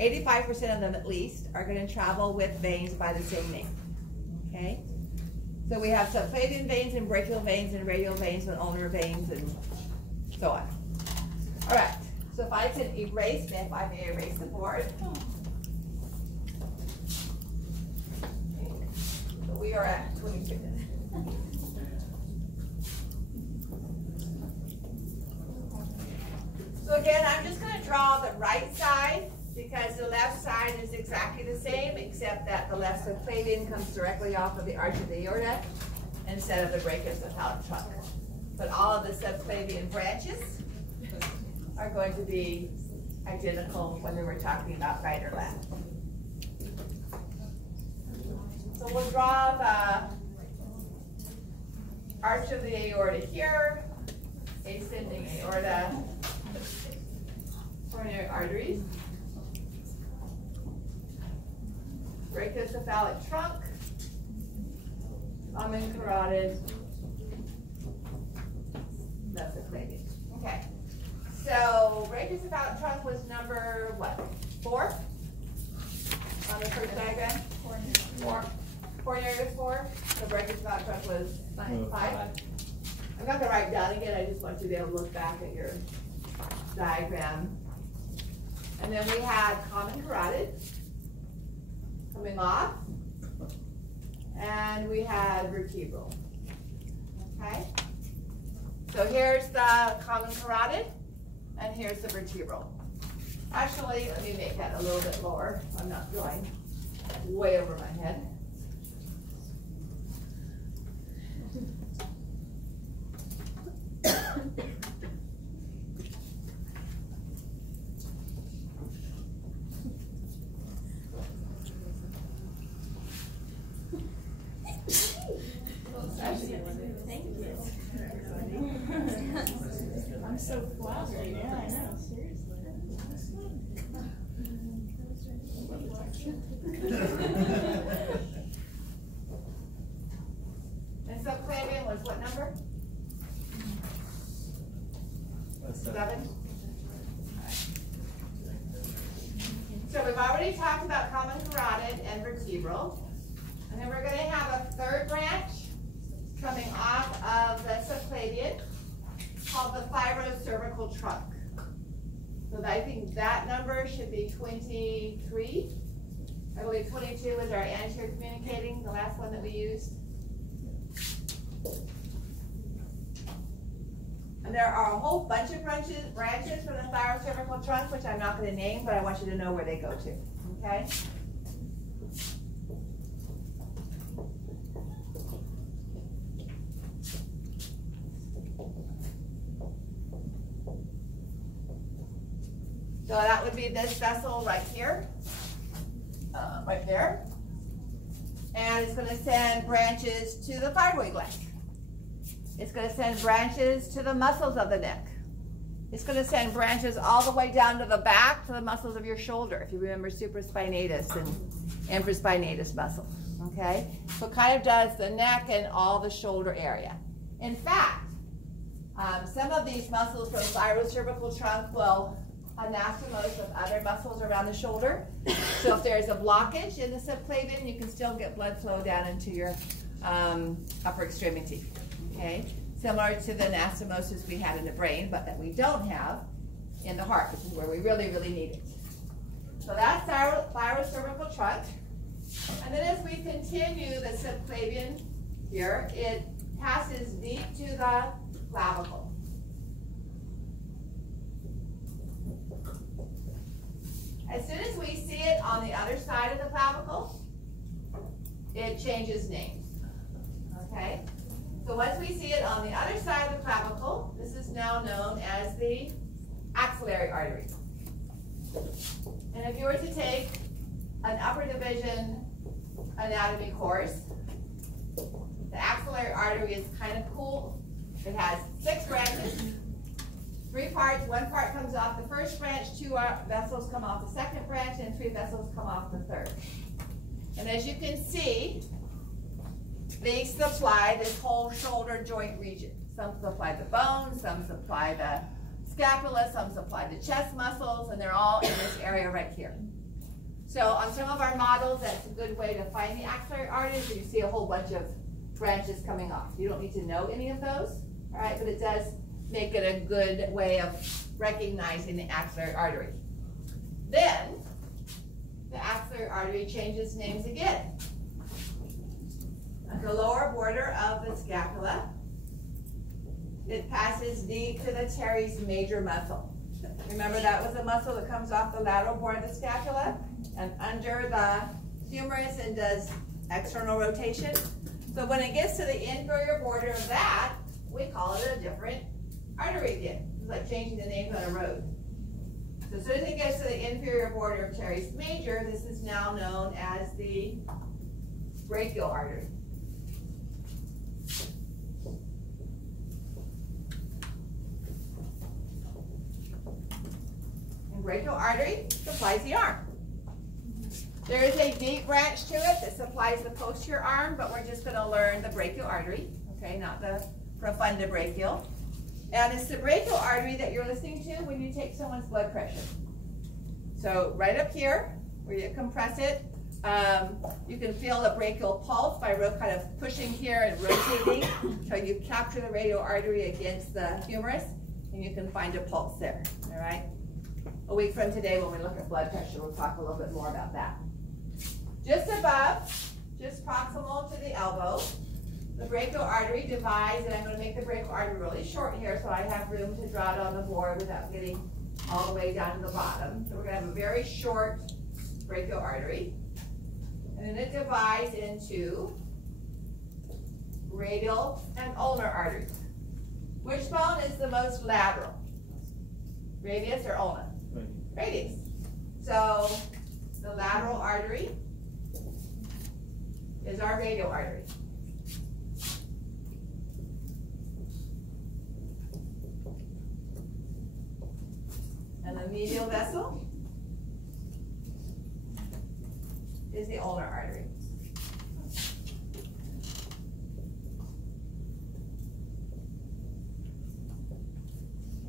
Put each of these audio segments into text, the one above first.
85% of them at least are going to travel with veins by the same name. Okay? So we have subclavian veins and brachial veins and radial veins and ulnar veins and so on. All right. So if I can erase, if I may erase the board. So we are at 22 minutes. So again, I'm just going to draw the right side because the left side is exactly the same, except that the left subclavian comes directly off of the arch of the aorta instead of the brachiocephalic trunk. But all of the subclavian branches are going to be identical whether we're talking about right or left. So we'll draw the arch of the aorta here, ascending aorta, coronary arteries, brachiocephalic trunk, common carotid, subclavian. Okay. So brachiocephalic trunk was number what? 4 on the first diagram? 4. Coronary was 4. So brachiocephalic trunk was 5. I'm not going to write it down again. I just want you to be able to look back at your diagram. And then we had common carotid coming off. And we had vertebral. Okay? So here's the common carotid, and here's the vertebral. Actually, let me make that a little bit lower. I'm not going way over my head. I'm so flattered. Yeah, I know. Seriously. And subclavian was what number? 7. So we've already talked about common carotid and vertebral. And then we're going to have a third branch coming off of the subclavian called the fibrocervical trunk. So I think that number should be 23. I believe 22 was our anterior communicating, the last one that we used. And there are a whole bunch of branches from the fibrocervical trunk, which I'm not going to name, but I want you to know where they go to. Okay? So that would be this vessel right here, right there. And it's going to send branches to the thyroid gland. It's going to send branches to the muscles of the neck. It's going to send branches all the way down to the back to the muscles of your shoulder, if you remember supraspinatus and infraspinatus muscles. Okay? So it kind of does the neck and all the shoulder area. In fact, some of these muscles from the fibrocervical trunk will anastomose with other muscles around the shoulder. So if there's a blockage in the subclavian, you can still get blood flow down into your upper extremity. Okay? Similar to the anastomosis we had in the brain, but that we don't have in the heart, which is where we really, really need it. So that's our fibrocervical trunk. And then as we continue the subclavian here, it passes deep to the clavicle. As soon as we see it on the other side of the clavicle, it changes names. Okay? So once we see it on the other side of the clavicle, this is now known as the axillary artery. And if you were to take an upper division anatomy course, the axillary artery is kind of cool. It has 6 branches. 3 parts, 1 part comes off the first branch, 2 vessels come off the second branch, and 3 vessels come off the third. And as you can see, they supply this whole shoulder joint region. Some supply the bones, some supply the scapula, some supply the chest muscles, and they're all in this area right here. So on some of our models, that's a good way to find the axillary arteries. You see a whole bunch of branches coming off. You don't need to know any of those, all right? But it does make it a good way of recognizing the axillary artery. Then, the axillary artery changes names again. At the lower border of the scapula, it passes deep to the teres major muscle. Remember that was a muscle that comes off the lateral border of the scapula and under the humerus and does external rotation. So when it gets to the inferior border of that, we call it a different artery again. It's like changing the name on a road. So as soon as it gets to the inferior border of teres major, this is now known as the brachial artery. And brachial artery supplies the arm. There is a deep branch to it that supplies the posterior arm, but we're just going to learn the brachial artery, okay, not the profunda brachial. And it's the brachial artery that you're listening to when you take someone's blood pressure. So right up here, where you compress it, you can feel the brachial pulse by kind of pushing here and rotating until you capture the radial artery against the humerus, and you can find a pulse there, all right? A week from today when we look at blood pressure, we'll talk a little bit more about that. Just above, just proximal to the elbow, the brachial artery divides, and I'm going to make the brachial artery really short here so I have room to draw it on the board without getting all the way down to the bottom. So we're going to have a very short brachial artery. And then it divides into radial and ulnar arteries. Which bone is the most lateral? Radius or ulna? Radius. So the lateral artery is our radial artery. And the medial vessel is the ulnar artery.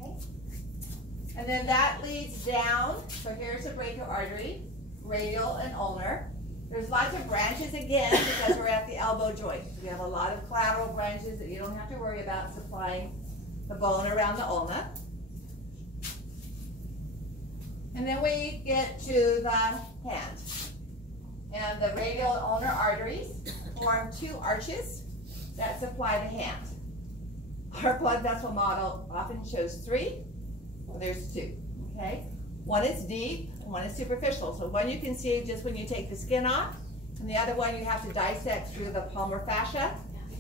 Okay. And then that leads down. So here's the brachial artery, radial and ulnar. There's lots of branches again because we're at the elbow joint. We have a lot of collateral branches that you don't have to worry about supplying the bone around the ulna. And then we get to the hand. And the radial and ulnar arteries form two arches that supply the hand. Our blood vessel model often shows three. Well, there's two, okay? One is deep and one is superficial. So one you can see just when you take the skin off, and the other one you have to dissect through the palmar fascia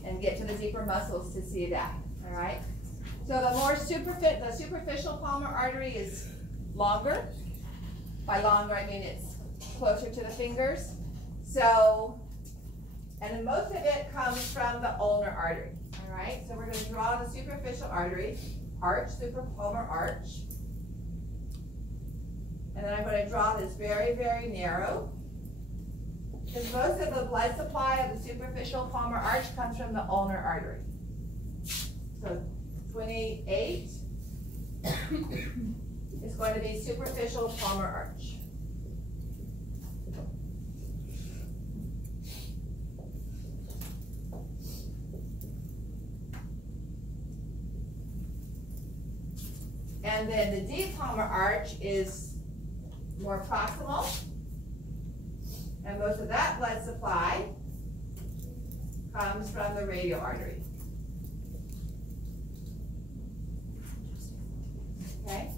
and get to the deeper muscles to see that, all right? So the more superficial palmar artery is longer. By longer, I mean it's closer to the fingers. So, and then most of it comes from the ulnar artery, all right? So we're going to draw the superficial artery, arch, suprapalmar arch. And then I'm going to draw this very, very narrow. Because most of the blood supply of the superficial palmar arch comes from the ulnar artery. So 28 is going to be superficial palmar arch. And then the deep palmar arch is more proximal. And most of that blood supply comes from the radial artery. Okay?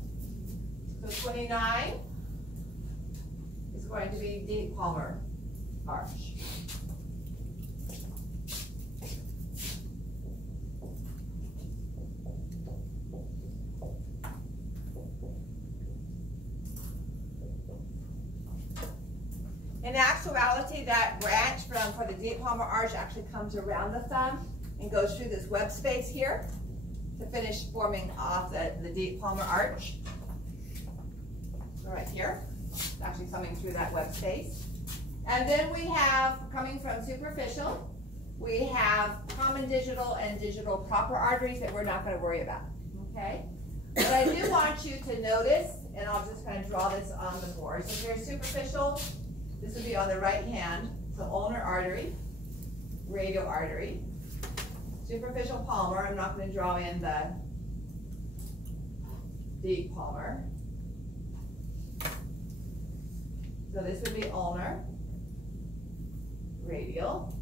So 29 is going to be deep palmar arch. In actuality, that branch for the deep palmar arch actually comes around the thumb and goes through this web space here to finish forming off the deep palmar arch. So right here, it's actually coming through that web space. And then we have, coming from superficial, we have common digital and digital proper arteries that we're not going to worry about, okay? But I do want you to notice, and I'll just kind of draw this on the board. So here's superficial This would be on the right hand. So ulnar artery, radial artery, superficial palmar. I'm not going to draw in the deep palmar. So this would be ulnar, radial,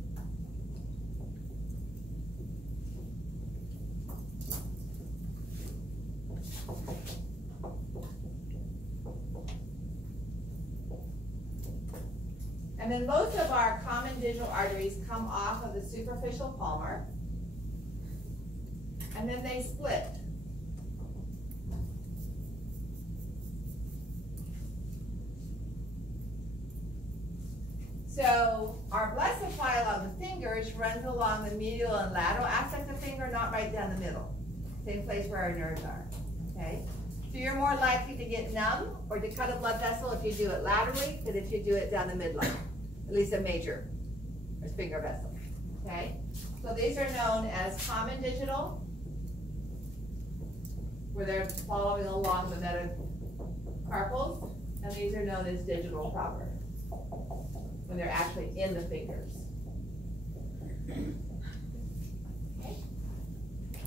and then most of our common digital arteries come off of the superficial palmar, and then they split. So our blood supply along the fingers runs along the medial and lateral aspect of the finger, not right down the middle. Same place where our nerves are, okay? So you're more likely to get numb or to cut a blood vessel if you do it laterally than if you do it down the midline, at least a major or finger vessel, okay? So these are known as common digital, where they're following along the metacarpals, and these are known as digital proper, when they're actually in the fingers. Okay.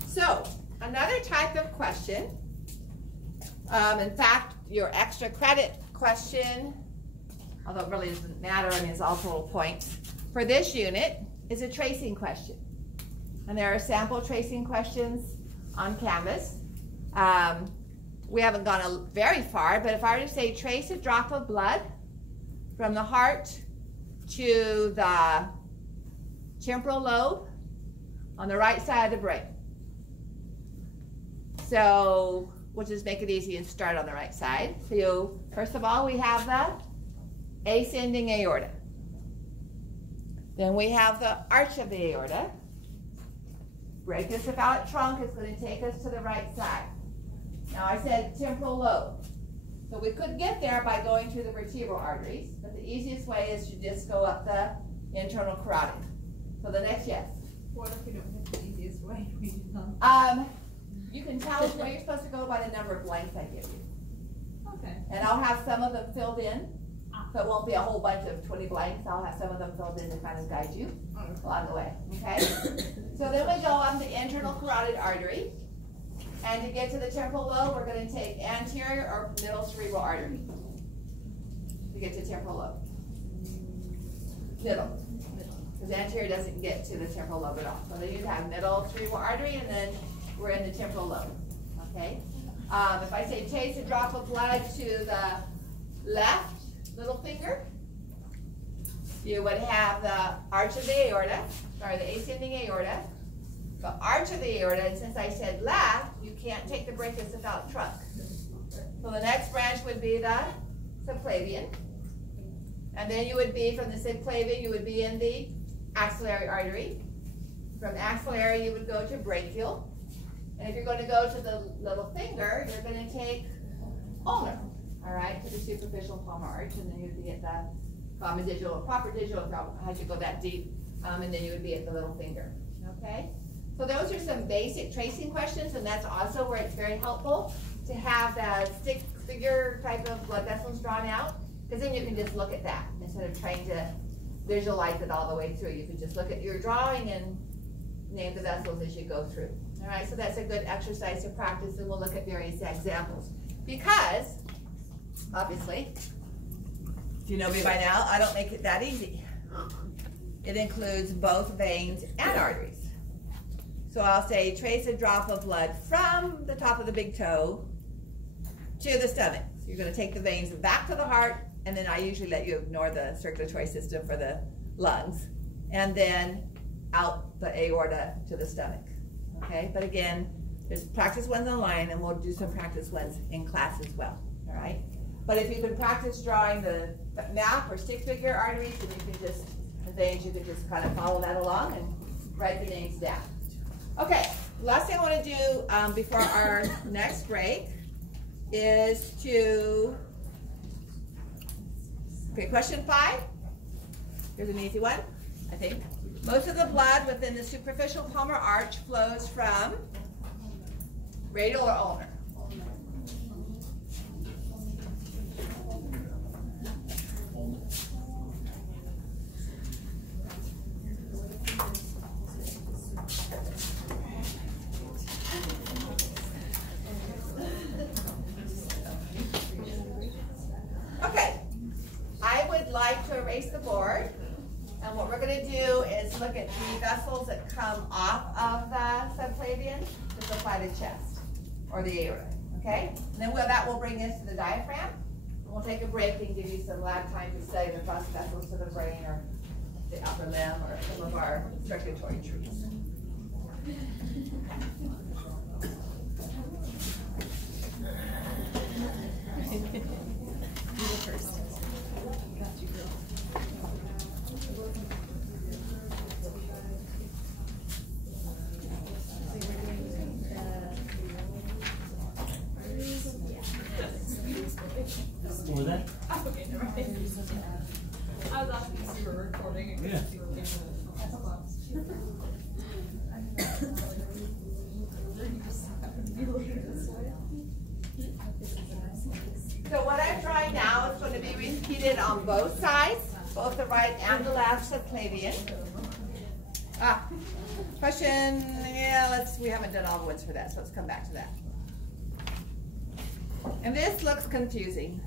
So, another type of question, in fact, your extra credit question, although it really doesn't matter, I mean, it's all total points, for this unit is a tracing question. And there are sample tracing questions on Canvas. We haven't gone very far, but if I were to say trace a drop of blood from the heart to the temporal lobe on the right side of the brain. So we'll just make it easy and start on the right side. So first of all, we have the ascending aorta. Then we have the arch of the aorta. Brachiocephalic trunk is going to take us to the right side. Now I said temporal lobe. So we could get there by going through the vertebral arteries, but the easiest way is to just go up the internal carotid. So the next, yes? What if we don't have the easiest way? You can tell us where you're supposed to go by the number of blanks I give you. Okay. And I'll have some of them filled in, so it won't be a whole bunch of 20 blanks. I'll have some of them filled in to kind of guide you along the way, okay? So then we go on the internal carotid artery. And to get to the temporal lobe, we're going to take anterior or middle cerebral artery to get to temporal lobe. Middle. Because anterior doesn't get to the temporal lobe at all. So then you'd have middle cerebral artery, and then we're in the temporal lobe. Okay? If I say chase a drop of blood to the left little finger, you would have the arch of the aorta, sorry, the ascending aorta. The arch of the aorta, and since I said left, you can't take the brachiocephalic trunk. So the next branch would be the subclavian. And then you would be, from the subclavian, you would be in the axillary artery. From axillary, you would go to brachial. And if you're going to go to the little finger, you're going to take ulnar, all right, to the superficial palmar arch, and then you'd be at the common digital or proper digital, if I had to go that deep, and then you would be at the little finger, okay? So those are some basic tracing questions, and that's also where it's very helpful to have the stick-figure type of blood vessels drawn out, because then you can just look at that instead of trying to visualize it all the way through. You can just look at your drawing and name the vessels as you go through. All right, so that's a good exercise to practice, and we'll look at various examples. Because, obviously, if you know me by now, I don't make it that easy. It includes both veins and arteries. So I'll say trace a drop of blood from the top of the big toe to the stomach. So you're going to take the veins back to the heart, and then I usually let you ignore the circulatory system for the lungs, and then out the aorta to the stomach. Okay, but again, there's practice ones online, and we'll do some practice ones in class as well. All right, but if you can practice drawing the map or stick-figure arteries, then you can just, the veins, you can just kind of follow that along and write the names down. Okay, last thing I want to do before our next break is to, okay, question 5. Here's an easy one, I think. Most of the blood within the superficial palmar arch flows from radial or ulnar? like to erase the board. And what we're going to do is look at the vessels that come off of the subclavian to supply the chest or the aorta. Okay? And then that will bring us to the diaphragm. And we'll take a break and give you some lab time to study the cross vessels to the brain or the upper limb or some of our circulatory trees. You go first. Got you, girl. What was that? Okay, never mind. I was asking if you were recording and Yeah. you were giving a class. So what I'm drawing now is going to be repeated on both sides, both the right and the left subclavian. Question, yeah, we haven't done all the ones for that, so let's come back to that. And this looks confusing.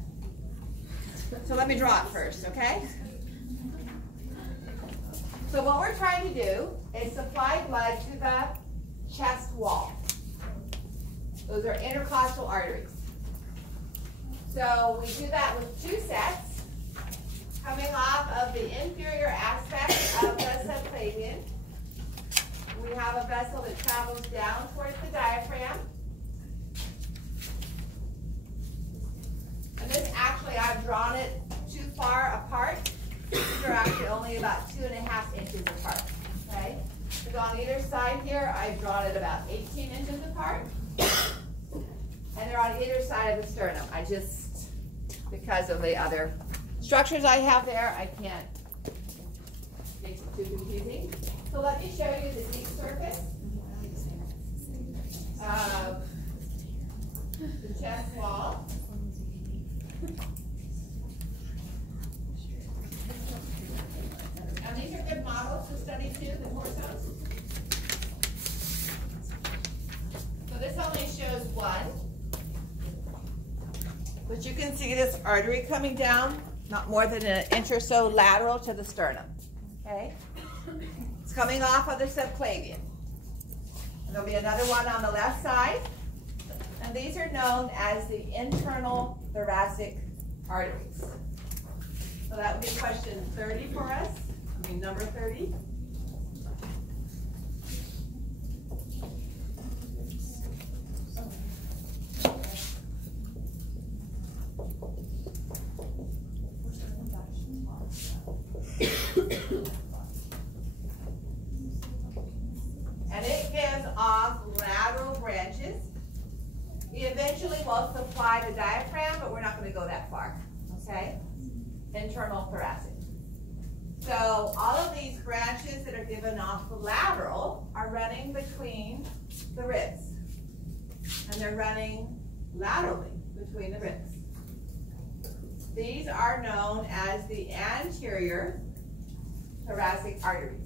So let me draw it first, okay? So what we're trying to do is supply blood to the chest wall. Those are intercostal arteries. So we do that with two sets, coming off of the inferior aspect of the subclavian. We have a vessel that travels down towards the diaphragm. And this actually, I've drawn it too far apart. These are actually only about 2.5 inches apart, okay? So on either side here, I've drawn it about 18 inches apart. And they're on either side of the sternum. I just, because of the other structures I have there, I can't make it too confusing. So let me show you the deep surface of the chest wall. And these are good models to study too, the torsos. So this only shows one. But you can see this artery coming down, not more than an inch or so lateral to the sternum. Okay? It's coming off of the subclavian. And there'll be another one on the left side. And these are known as the internal thoracic arteries. So that would be question 30 for us. I mean, number 30. And it gives off lateral branches. We eventually will supply the diaphragm, but we're not going to go that far, okay? Internal thoracic. So all of these branches that are given off lateral are running between the ribs. And they're running laterally between the ribs. These are known as the anterior thoracic arteries.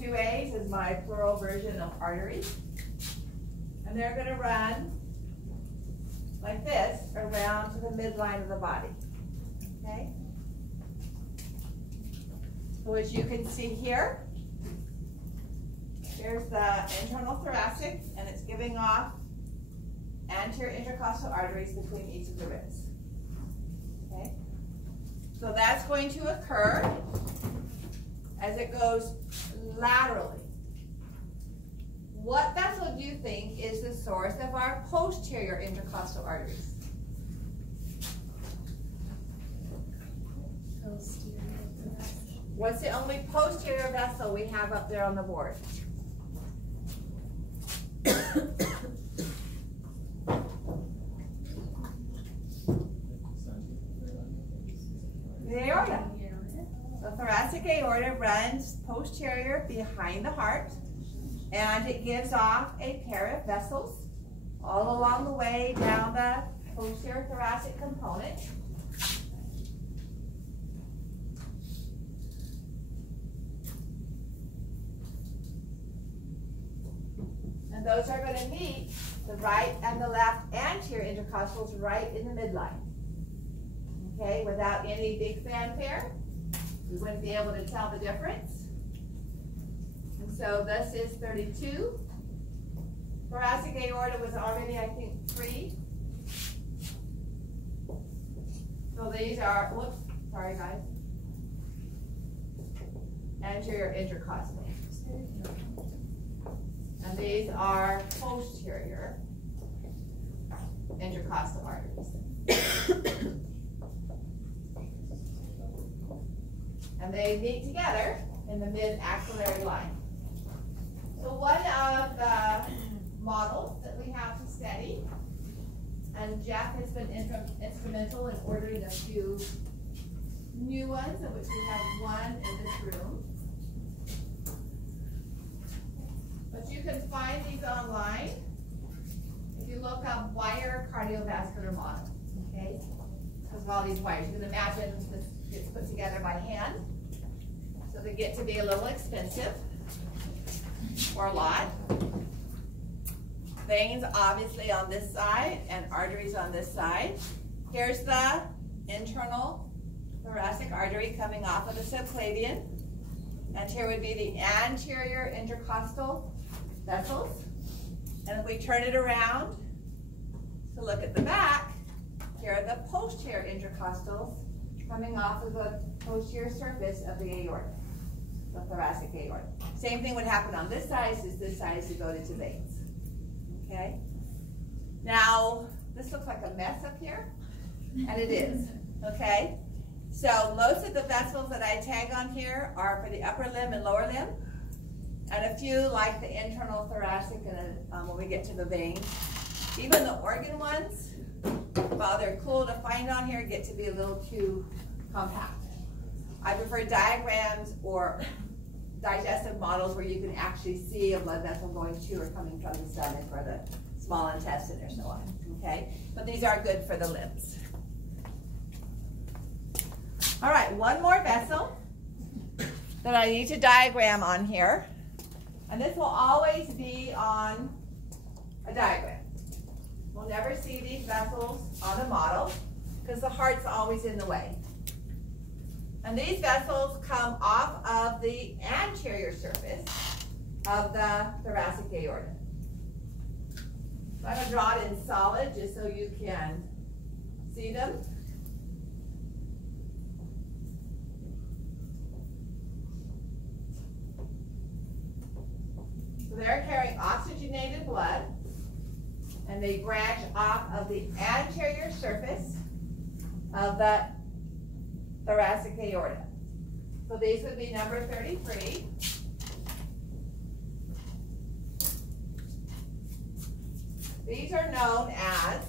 Two A's is my plural version of arteries. And they're going to run like this around to the midline of the body. Okay? So as you can see here, here's the internal thoracic, and it's giving off anterior intercostal arteries between each of the ribs. Okay? So that's going to occur as it goes laterally. What vessel do you think is the source of our posterior intercostal arteries? What's the only posterior vessel we have up there on the board? The aorta. The thoracic aorta runs posterior behind the heart, and it gives off a pair of vessels all along the way down the posterior thoracic component. And those are going to meet the right and the left anterior intercostals right in the midline. Okay, without any big fanfare, we wouldn't be able to tell the difference. And so this is 32. Thoracic aorta was already, I think, 3. So these are, whoops, sorry guys, anterior intercostal. And these are posterior intercostal arteries. And they meet together in the mid-axillary line. So one of the models that we have to study, and Jeff has been instrumental in ordering a few new ones, of which we have one in this room. But you can find these online if you look up wire cardiovascular model, okay? Because of all these wires. You can imagine this gets put together by hand. So they get to be a little expensive, or a lot. Veins obviously on this side and arteries on this side. Here's the internal thoracic artery coming off of the subclavian. And here would be the anterior intercostal vessels. And if we turn it around to look at the back, here are the posterior intercostals coming off of the posterior surface of the aorta, the thoracic aorta. Same thing would happen on this side as this side is devoted to veins. Okay? Now, this looks like a mess up here, and it is. Okay? So most of the vessels that I tag on here are for the upper limb and lower limb, and a few like the internal thoracic and when we get to the veins. Even the organ ones, while they're cool to find on here, get to be a little too compact. I prefer diagrams or digestive models where you can actually see a blood vessel going to or coming from the stomach or the small intestine or so on. Okay? But these are good for the limbs. All right, one more vessel that I need to diagram on here. And this will always be on a diagram. We'll never see these vessels on a model because the heart's always in the way. And these vessels come off of the anterior surface of the thoracic aorta. So I'm going to draw it in solid just so you can see them. So they're carrying oxygenated blood, and they branch off of the anterior surface of the thoracic aorta. So these would be number 33. These are known as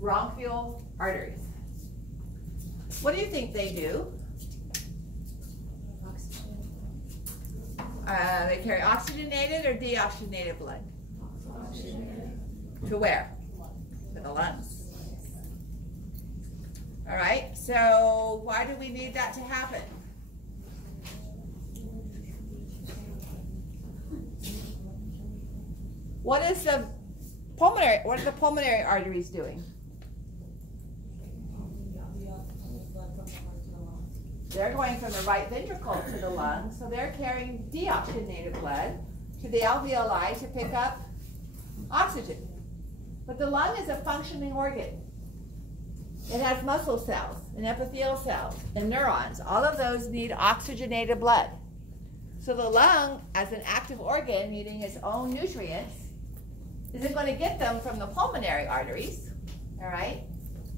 bronchial arteries. What do you think they do? They carry oxygenated or deoxygenated blood? To where? To the lungs. All right, so why do we need that to happen? What are the pulmonary arteries doing? They're going from the right ventricle to the lungs, so they're carrying deoxygenated blood to the alveoli to pick up oxygen. But the lung is a functioning organ. It has muscle cells and epithelial cells and neurons. All of those need oxygenated blood. So the lung, as an active organ needing its own nutrients, isn't going to get them from the pulmonary arteries, all right?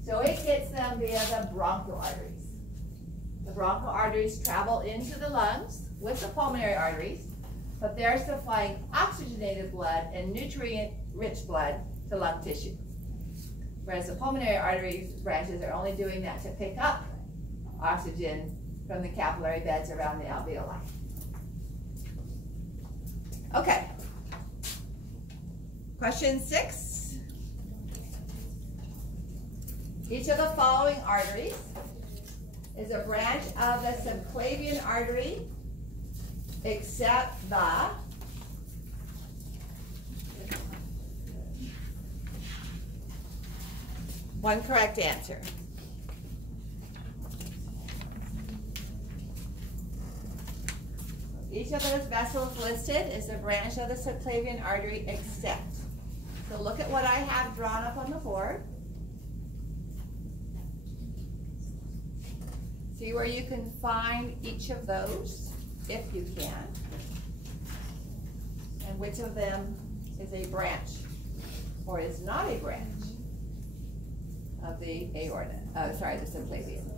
So it gets them via the bronchial arteries. The bronchial arteries travel into the lungs with the pulmonary arteries, but they're supplying oxygenated blood and nutrient-rich blood to lung tissue. Whereas the pulmonary arteries branches are only doing that to pick up oxygen from the capillary beds around the alveoli. Okay. Question 6. Each of the following arteries is a branch of the subclavian artery except the one correct answer. Each of those vessels listed is a branch of the subclavian artery except. So look at what I have drawn up on the board. See where you can find each of those, if you can. And which of them is a branch or is not a branch of the aorta, the subclavian.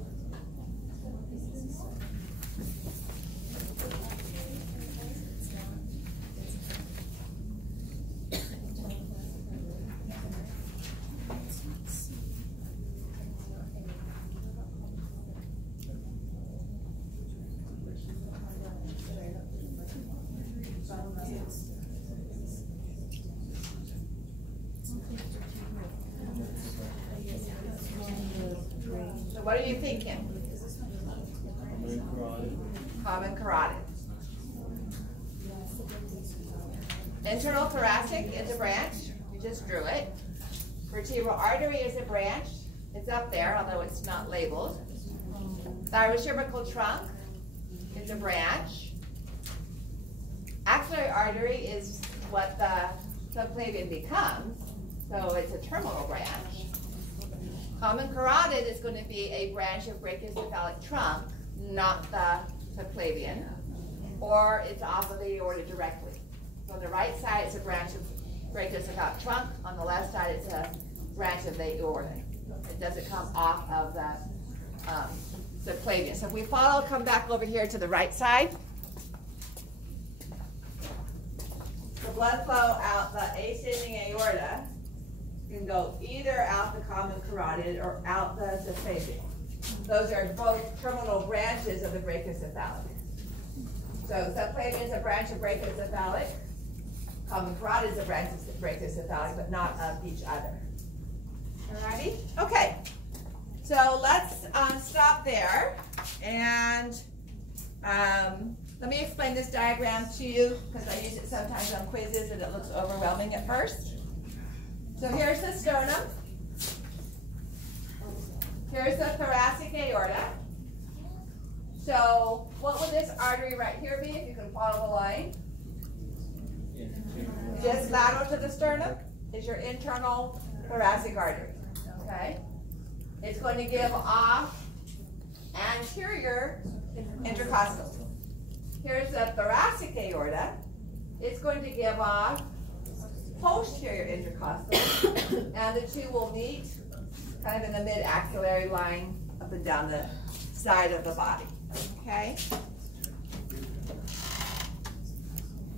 So what are you thinking? Common carotid. Internal thoracic is a branch. We just drew it. Vertebral artery is a branch. It's up there, although it's not labeled. Thyrocervical trunk is a branch. Axillary artery is what the subclavian becomes, so it's a terminal branch. Common carotid is going to be a branch of brachiocephalic trunk, not the subclavian, or it's off of the aorta directly. So on the right side, it's a branch of brachiocephalic trunk. On the left side, it's a branch of the aorta. It doesn't come off of the subclavian. So if we follow, come back over here to the right side. The blood flow out the ascending aorta can go either out the common carotid or out the subclavian. Those are both terminal branches of the brachiocephalic. So subclavian is a branch of brachiocephalic. Common carotid is a branch of brachiocephalic, but not of each other. Alrighty? Okay. So let's stop there. And let me explain this diagram to you, because I use it sometimes on quizzes and it looks overwhelming at first. So here's the sternum. Here's the thoracic aorta. So what would this artery right here be, if you can follow the line? Just lateral to the sternum is your internal thoracic artery. Okay? It's going to give off anterior intercostal. Here's the thoracic aorta. It's going to give off posterior intercostal, and the two will meet kind of in the mid-axillary line up and down the side of the body. Okay?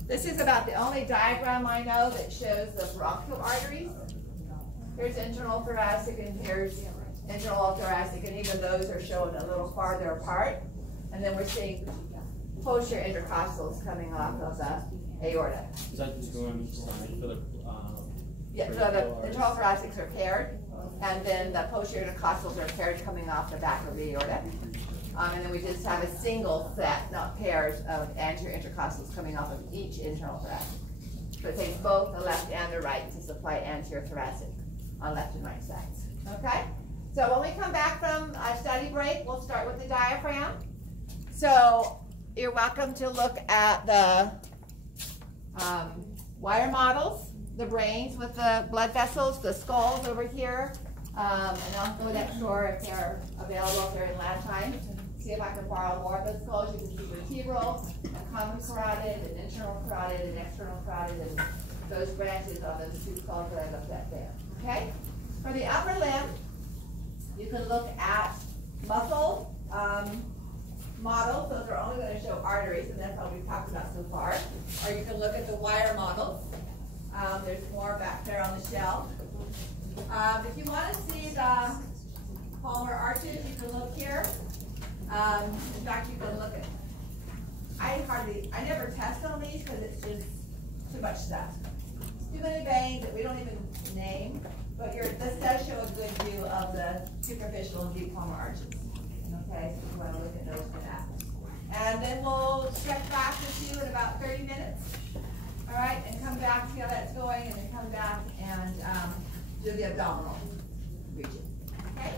This is about the only diagram I know that shows the bronchial arteries. Here's internal thoracic and here's internal thoracic, and even those are shown a little farther apart. And then we're seeing posterior intercostals coming off of the aorta. Is that just going for the yeah, so the internal thoracics are paired, and then the posterior intercostals are paired coming off the back of the aorta. And then we just have a single set, not pairs, of anterior intercostals coming off of each internal thoracic. So it takes both the left and the right to supply anterior thoracic on left and right sides. Okay? So when we come back from a study break, we'll start with the diaphragm. So you're welcome to look at the wire models, the brains with the blood vessels, the skulls over here, and I'll go next door if they're available, if they're in lab time. See if I can borrow more of the skulls. You can see vertebral, a common carotid, an internal carotid, an external carotid, and those branches on those two skulls that I looked at there. Okay? For the upper limb, you can look at muscle models. Those are only going to show arteries, and that's all we've talked about so far. Or you can look at the wire models. There's more back there on the shelf. If you want to see the palmar arches, you can look here. In fact, you can look at, I never test on these because it's just too much stuff. Too many veins that we don't even name, but this does show a good view of the superficial and deep palmar arches. Okay, so you want to look at those for that. And then we'll stretch back with you in about 30 minutes. All right, and come back, see how that's going, and then come back and do the abdominal region. Okay?